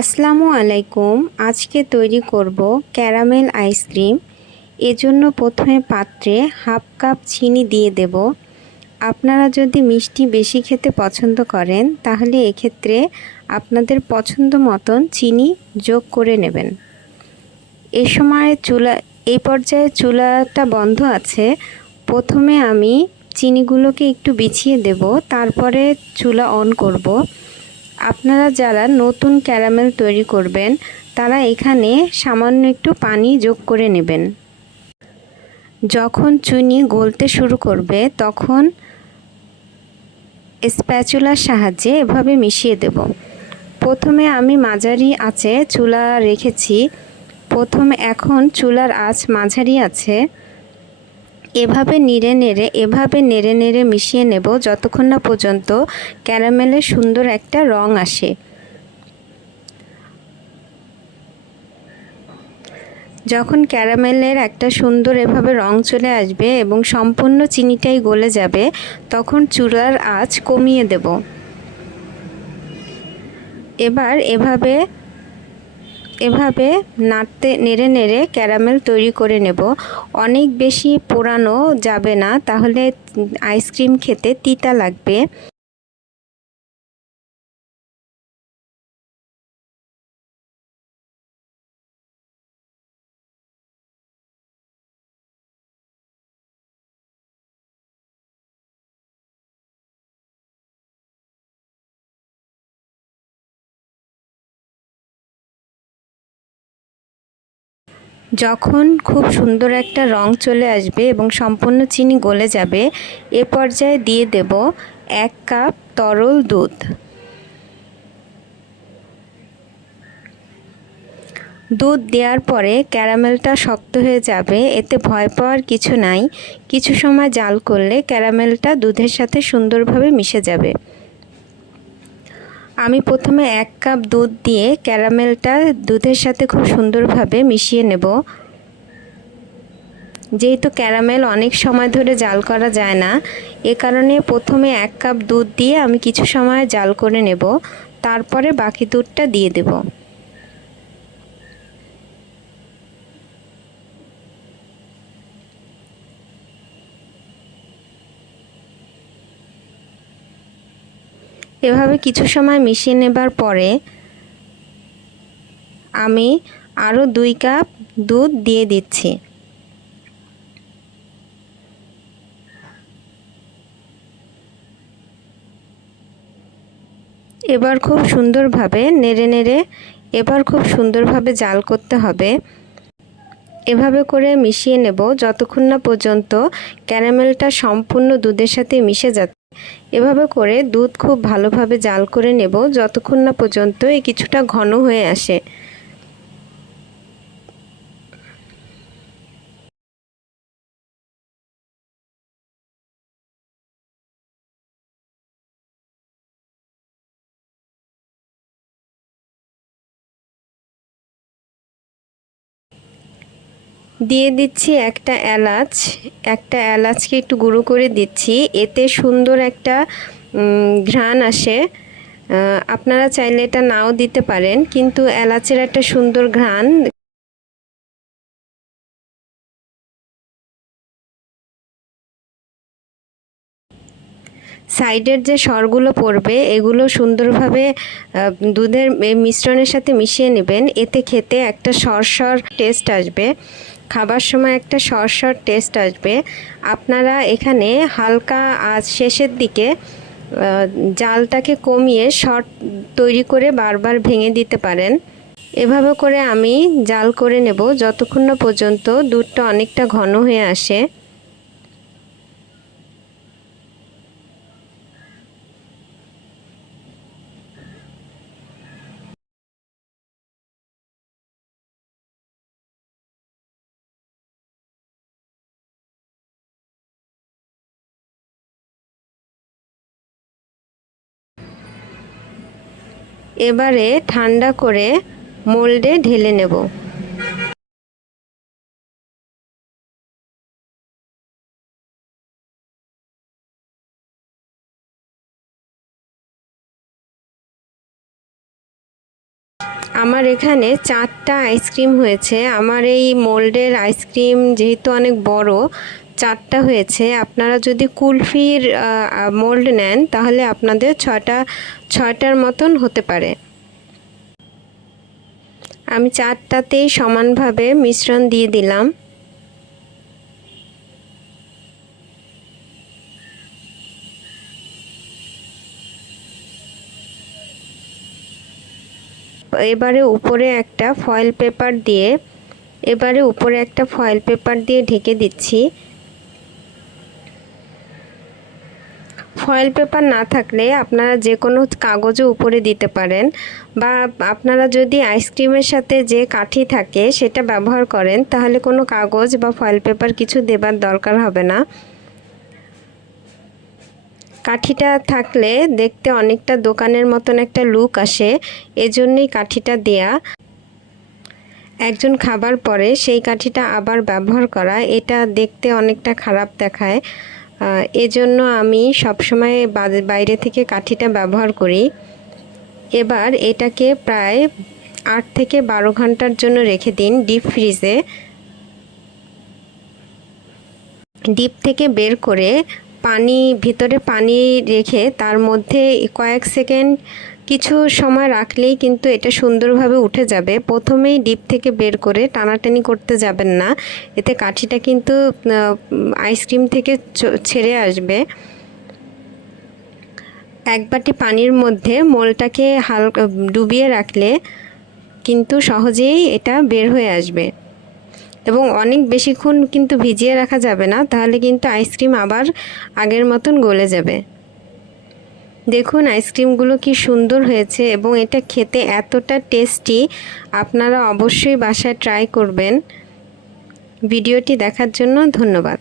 আসসালামু আলাইকুম। আজকে তৈরি করব ক্যারামেল আইসক্রিম। এজন্য প্রথমে পাত্রে হাফ কাপ চিনি দিয়ে দেব। আপনারা যদি মিষ্টি বেশি খেতে পছন্দ করেন, তাহলে এক্ষেত্রে আপনাদের পছন্দ মতন চিনি যোগ করে নেবেন। এ সময় চুলা এই পর্যায়ে চুলাটা বন্ধ আছে। প্রথমে আমি চিনিগুলোকে একটু বিছিয়ে দেব। তারপরে চুলা অন করব। আপনারা যারা নতুন ক্যারামেল তৈরি করবেন, তারা এখানে সামান্য একটু পানি যোগ করে নেবেন। যখন চুনি গলতে শুরু করবে, তখন স্প্যাচুলার সাহায্যে এভাবে মিশিয়ে দেব। প্রথমে আমি মাঝারি আছে চুলা রেখেছি। প্রথমে এখন চুলার আঁচ মাঝারি আছে। এভাবে নেড়ে নেড়ে, এভাবে নেড়ে নেড়ে মিশিয়ে নেব যতক্ষণ না পর্যন্ত ক্যারামেলের সুন্দর একটা রং আসে। যখন ক্যারামেলের একটা সুন্দর এভাবে রং চলে আসবে এবং সম্পূর্ণ চিনিটাই গলে যাবে, তখন চুলার আঁচ কমিয়ে দেব। এবার এভাবে এভাবে নাড়তে, নেড়ে নেড়ে ক্যারামেল তৈরি করে নেব। অনেক বেশি পোড়ানো যাবে না, তাহলে আইসক্রিম খেতে তিতা লাগবে। যখন খুব সুন্দর একটা রং চলে আসবে এবং সম্পূর্ণ চিনি গলে যাবে, এ পর্যায়ে দিয়ে দেব এক কাপ তরল দুধ। দুধ দেওয়ার পরে ক্যারামেলটা শক্ত হয়ে যাবে, এতে ভয় পাওয়ার কিছু নাই। কিছু সময় জাল করলে ক্যারামেলটা দুধের সাথে সুন্দরভাবে মিশে যাবে। আমি প্রথমে এক কাপ দুধ দিয়ে ক্যারামেলটা দুধের সাথে খুব সুন্দরভাবে মিশিয়ে নেব। যেহেতু ক্যারামেল অনেক সময় ধরে জাল করা যায় না, এ কারণে প্রথমে এক কাপ দুধ দিয়ে আমি কিছু সময় জাল করে নেব, তারপরে বাকি দুধটা দিয়ে দেবো। এভাবে কিছু সময় মিশিয়ে নেবার পরে আমি আরও দুই কাপ দুধ দিয়ে দিচ্ছি। এবার খুব সুন্দরভাবে নেড়ে নেড়ে, এবার খুব সুন্দরভাবে জাল করতে হবে। এভাবে করে মিশিয়ে নেব যতক্ষণ না পর্যন্ত ক্যারামেলটা সম্পূর্ণ দুধের সাথে মিশে যাচ্ছে। এভাবে করে দুধ খুব ভালোভাবে জাল করে নেব, যতক্ষণ না পর্যন্ত এই কিছুটা ঘন হয়ে আসে। দিয়ে দিচ্ছি একটা এলাচ। একটা এলাচকে একটু গুঁড়ো করে দিচ্ছি। এতে সুন্দর একটা ঘ্রাণ আসে। আপনারা চাইলে এটা নাও দিতে পারেন, কিন্তু এলাচের একটা সুন্দর ঘ্রাণ। সাইডের যে স্বরগুলো পড়বে, এগুলো সুন্দরভাবে দুধের মিশ্রণের সাথে মিশিয়ে নেবেন। এতে খেতে একটা সরসর টেস্ট আসবে। খাবার সময় একটা সর সর টেস্ট আসবে। আপনারা এখানে হালকা আজ শেষের দিকে জালটাকে কমিয়ে শর্ট তৈরি করে বারবার ভেঙে দিতে পারেন। এভাবে করে আমি জাল করে নেব, যতক্ষণ না পর্যন্ত দুধটা অনেকটা ঘন হয়ে আসে। এবারে ঠান্ডা করে মোল্ডে ঢেলে নেব। আমার এখানে চারটা আইসক্রিম হয়েছে। আমার এই মোল্ডের আইসক্রিম যেহেতু অনেক বড়, চারটা হয়েছে। আপনারা যদি কুলফির মোল্ড নেন, তাহলে আপনাদের ছটা ছয়টার মতন হতে পারে। আমি চারটাতেই সমানভাবে মিশ্রণ দিয়ে দিলাম। এবারে উপরে একটা ফয়েল পেপার দিয়ে, এবারে উপরে একটা ফয়েল পেপার দিয়ে ঢেকে দিচ্ছি। ফয়েল পেপার না থাকলে আপনারা যে কোনো কাগজও উপরে দিতে পারেন বা আপনারা যদি আইসক্রিমের সাথে যে কাঠি থাকে সেটা ব্যবহার করেন, তাহলে কোনো কাগজ বা ফয়েল পেপার কিছু দেবার দরকার হবে না। কাঠিটা থাকলে দেখতে অনেকটা দোকানের মতন একটা লুক আসে, এজন্যই কাঠিটা দেয়া। একজন খাবার পরে সেই কাঠিটা আবার ব্যবহার করা, এটা দেখতে অনেকটা খারাপ দেখায়। এজন্য আমি সবসময় বাইরে থেকে কাঠিটা ব্যবহার করি। এবার এটাকে প্রায় আট থেকে বারো ঘণ্টার জন্য রেখে দিন ডিপ ফ্রিজে। ডিপ থেকে বের করে পানি, ভিতরে পানি রেখে তার মধ্যে কয়েক সেকেন্ড কিছু সময় রাখলেই কিন্তু এটা সুন্দরভাবে উঠে যাবে। প্রথমেই ডিপ থেকে বের করে টানাটানি করতে যাবেন না। এতে কাঠিটা কিন্তু আইসক্রিম থেকে ছেড়ে আসবে। এক বাটি পানির মধ্যে মোলটাকে হালকা, ডুবিয়ে রাখলে কিন্তু সহজেই এটা বের হয়ে আসবে। এবং অনেক বেশিক্ষণ কিন্তু ভিজিয়ে রাখা যাবে না, তাহলে কিন্তু আইসক্রিম আবার আগের মতন গলে যাবে। দেখুন, আইসক্রিমগুলো কি সুন্দর হয়েছে এবং এটা খেতে এতটা টেস্টি। আপনারা অবশ্যই বাসায় ট্রাই করবেন। ভিডিওটি দেখার জন্য ধন্যবাদ।